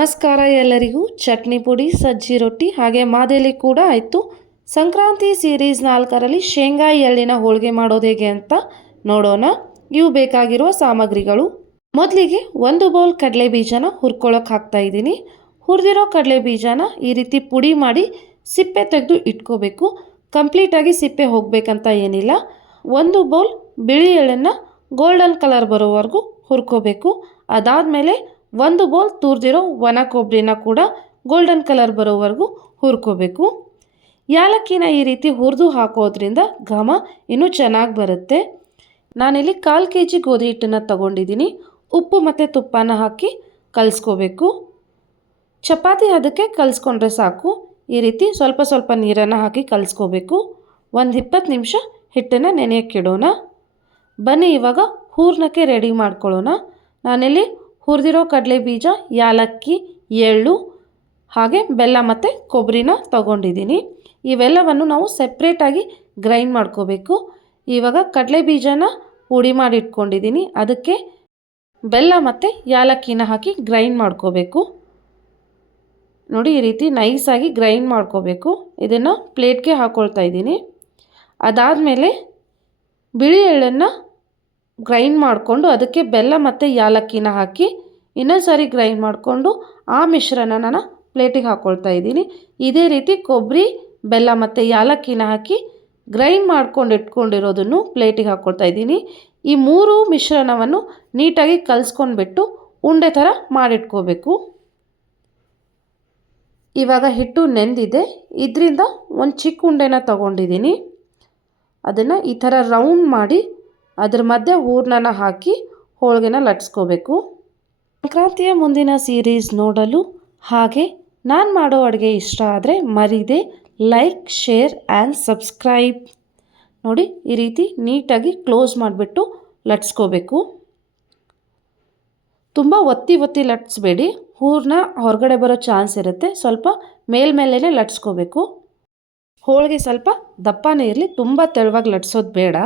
ನಮಸ್ಕಾರ ಎಲ್ಲರಿಗೂ. ಚಟ್ನಿ ಪುಡಿ, ಸಜ್ಜಿ ರೊಟ್ಟಿ ಹಾಗೆ ಮಾದೆಲೆ ಕೂಡ ಆಯಿತು. ಸಂಕ್ರಾಂತಿ ಸೀರೀಸ್ 4ರಲ್ಲಿ ಶೇಂಗಾ ಎಳ್ಳಿನ ಹೋಳಿಗೆ ಮಾಡೋದು ಹೇಗೆ ಅಂತ ನೋಡೋಣ. ಇವು ಬೇಕಾಗಿರುವ ಸಾಮಗ್ರಿಗಳು. ಮೊದಲಿಗೆ 1 ಬೌಲ್ ಕಡಲೆ ಬೀಜನ ಹುರ್ಕೊಳ್ಳೋಕೆ ಹಾಕ್ತಾ ಇದ್ದೀನಿ. ಹುರಿದಿರೋ ಕಡಲೆ ಬೀಜನ ಈ ರೀತಿ ಪುಡಿ ಮಾಡಿ ಸಿಪ್ಪೆ ತೆಗೆದು ಇಟ್ಕೋಬೇಕು. ಕಂಪ್ಲೀಟಾಗಿ ಸಿಪ್ಪೆ ಹೋಗಬೇಕಂತ ಏನಿಲ್ಲ. 1 ಬೌಲ್ ಬಿಳಿ ಎಳ್ಳನ್ನು ಗೋಲ್ಡನ್ ಕಲರ್ ಬರೋವರೆಗೂ ಹುರ್ಕೋಬೇಕು. ಅದಾದಮೇಲೆ 1 ಬೌಲ್ ತುರಿದಿರೋ ಒಣ ಕೊಬ್ಬರಿನ ಕೂಡ ಗೋಲ್ಡನ್ ಕಲರ್ ಬರೋವರೆಗೂ ಹುರ್ಕೋಬೇಕು. ಯಾಲಕ್ಕಿನ ಈ ರೀತಿ ಹುರಿದು ಹಾಕೋದ್ರಿಂದ ಘಮ ಇನ್ನೂ ಚೆನ್ನಾಗಿ ಬರುತ್ತೆ. ನಾನಿಲ್ಲಿ 1/4 kg ಗೋಧಿ ಹಿಟ್ಟನ್ನು ತಗೊಂಡಿದ್ದೀನಿ. ಉಪ್ಪು ಮತ್ತು ತುಪ್ಪನ ಹಾಕಿ ಕಲಿಸ್ಕೋಬೇಕು. ಚಪಾತಿ ಅದಕ್ಕೆ ಕಲಿಸ್ಕೊಂಡ್ರೆ ಸಾಕು. ಈ ರೀತಿ ಸ್ವಲ್ಪ ಸ್ವಲ್ಪ ನೀರನ್ನು ಹಾಕಿ ಕಲಿಸ್ಕೋಬೇಕು. ಒಂದು 20 ನಿಮಿಷ ಹಿಟ್ಟನ್ನು ನೆನೆಯಕ್ಕಿಡೋಣ. ಬನ್ನಿ ಇವಾಗ ಹೂರ್ಣಕ್ಕೆ ರೆಡಿ ಮಾಡ್ಕೊಳ್ಳೋಣ. ನಾನಿಲ್ಲಿ ಹುರಿದಿರೋ ಕಡಲೆ ಬೀಜ, ಯಾಲಕ್ಕಿ, ಎಳ್ಳು ಹಾಗೆ ಬೆಲ್ಲ ಮತ್ತು ಕೊಬ್ಬರಿನ ತಗೊಂಡಿದ್ದೀನಿ. ಇವೆಲ್ಲವನ್ನು ನಾವು ಸೆಪ್ರೇಟಾಗಿ ಗ್ರೈಂಡ್ ಮಾಡ್ಕೋಬೇಕು. ಇವಾಗ ಕಡಲೆ ಬೀಜನ ಪುಡಿ ಮಾಡಿ ಇಟ್ಕೊಂಡಿದ್ದೀನಿ. ಅದಕ್ಕೆ ಬೆಲ್ಲ ಮತ್ತು ಯಾಲಕ್ಕಿನ ಹಾಕಿ ಗ್ರೈಂಡ್ ಮಾಡ್ಕೋಬೇಕು. ನೋಡಿ, ಈ ರೀತಿ ನೈಸಾಗಿ ಗ್ರೈಂಡ್ ಮಾಡ್ಕೋಬೇಕು. ಇದನ್ನು ಪ್ಲೇಟ್ಗೆ ಹಾಕ್ಕೊಳ್ತಾ ಇದ್ದೀನಿ. ಅದಾದಮೇಲೆ ಬಿಳಿ ಎಳ್ಳನ್ನು ಗ್ರೈಂಡ್ ಮಾಡಿಕೊಂಡು ಅದಕ್ಕೆ ಬೆಲ್ಲ ಮತ್ತು ಯಾಲಕ್ಕಿನ ಹಾಕಿ ಇನ್ನೊಂದು ಸಾರಿ ಗ್ರೈಂಡ್ ಮಾಡಿಕೊಂಡು ಆ ಮಿಶ್ರಣನ ನಾನು ಪ್ಲೇಟಿಗೆ ಹಾಕ್ಕೊಳ್ತಾ ಇದ್ದೀನಿ. ಇದೇ ರೀತಿ ಕೊಬ್ಬರಿ, ಬೆಲ್ಲ ಮತ್ತು ಯಾಲಕ್ಕಿನ ಹಾಕಿ ಗ್ರೈಂಡ್ ಮಾಡ್ಕೊಂಡು ಇಟ್ಕೊಂಡಿರೋದನ್ನು ಪ್ಲೇಟಿಗೆ ಹಾಕ್ಕೊಳ್ತಾ ಇದ್ದೀನಿ. ಈ 3 ಮಿಶ್ರಣವನ್ನು ನೀಟಾಗಿ ಕಲಿಸ್ಕೊಂಡ್ಬಿಟ್ಟು ಉಂಡೆ ಥರ ಮಾಡಿಟ್ಕೋಬೇಕು. ಇವಾಗ ಹಿಟ್ಟು ನೆಂದಿದೆ. ಇದರಿಂದ ಒಂದು ಚಿಕ್ಕ ಉಂಡೆನ ತಗೊಂಡಿದ್ದೀನಿ. ಅದನ್ನು ಈ ಥರ ರೌಂಡ್ ಮಾಡಿ ಅದ್ರ ಮಧ್ಯೆ ಹೂರ್ಣನ ಹಾಕಿ ಹೋಳಿಗೆನ ಲಟ್ಸ್ಕೋಬೇಕು. ಸಂಕ್ರಾಂತಿಯ ಮುಂದಿನ ಸೀರೀಸ್ ನೋಡಲು ಹಾಗೆ ನಾನು ಮಾಡೋ ಅಡುಗೆ ಇಷ್ಟ ಆದರೆ ಮರೀದೆ ಲೈಕ್, ಶೇರ್ ಆ್ಯಂಡ್ ಸಬ್ಸ್ಕ್ರೈಬ್. ನೋಡಿ, ಈ ರೀತಿ ನೀಟಾಗಿ ಕ್ಲೋಸ್ ಮಾಡಿಬಿಟ್ಟು ಲಟ್ಸ್ಕೋಬೇಕು. ತುಂಬ ಒತ್ತಿ ಲಟ್ಸ್ಬೇಡಿ. ಹೂರ್ಣ ಹೊರಗಡೆ ಬರೋ ಚಾನ್ಸ್ ಇರುತ್ತೆ. ಸ್ವಲ್ಪ ಮೇಲ್ಮೇಲೇ ಲಟ್ಸ್ಕೋಬೇಕು. ಹೋಳಿಗೆ ಸ್ವಲ್ಪ ದಪ್ಪನೇ ಇರಲಿ, ತುಂಬ ತೆಳುವಾಗಿ ಲಟ್ಸೋದು ಬೇಡ.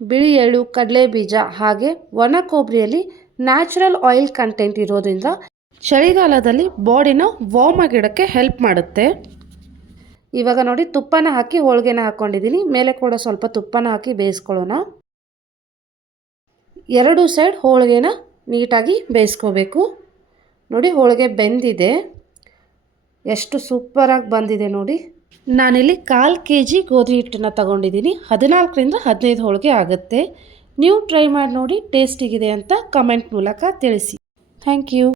ಬಿಳಿ ಎಳ್ಳು, ಕಡಲೆ ಬೀಜ ಹಾಗೆ ಒಣ ಕೊಬ್ಬರಿಯಲ್ಲಿ ನ್ಯಾಚುರಲ್ ಆಯಿಲ್ ಕಂಟೆಂಟ್ ಇರೋದ್ರಿಂದ ಚಳಿಗಾಲದಲ್ಲಿ ಬಾಡಿನ ವಾರ್ಮ್ ಆಗಿಡೋಕ್ಕೆ ಹೆಲ್ಪ್ ಮಾಡುತ್ತೆ. ಇವಾಗ ನೋಡಿ, ತುಪ್ಪನ ಹಾಕಿ ಹೋಳಿಗೆನ ಹಾಕ್ಕೊಂಡಿದ್ದೀನಿ. ಮೇಲೆ ಕೂಡ ಸ್ವಲ್ಪ ತುಪ್ಪನ ಹಾಕಿ ಬೇಯಿಸ್ಕೊಳ್ಳೋಣ. 2 ಸೈಡ್ ಹೋಳಿಗೆನ ನೀಟಾಗಿ ಬೇಯಿಸ್ಕೋಬೇಕು. ನೋಡಿ, ಹೋಳಿಗೆ ಬೆಂದಿದೆ. ಎಷ್ಟು ಸೂಪರಾಗಿ ಬಂದಿದೆ ನೋಡಿ. ನಾನಿಲ್ಲಿ 1/4 kg ಗೋಧಿ ಹಿಟ್ಟನ್ನು ತಗೊಂಡಿದ್ದೀನಿ. 14ರಿಂದ 15 ಹೋಳಿಗೆ ಆಗುತ್ತೆ. ನೀವು ಟ್ರೈ ಮಾಡಿ ನೋಡಿ, ಟೇಸ್ಟಿಗಿದೆ ಅಂತ ಕಮೆಂಟ್ ಮೂಲಕ ತಿಳಿಸಿ. Thank you.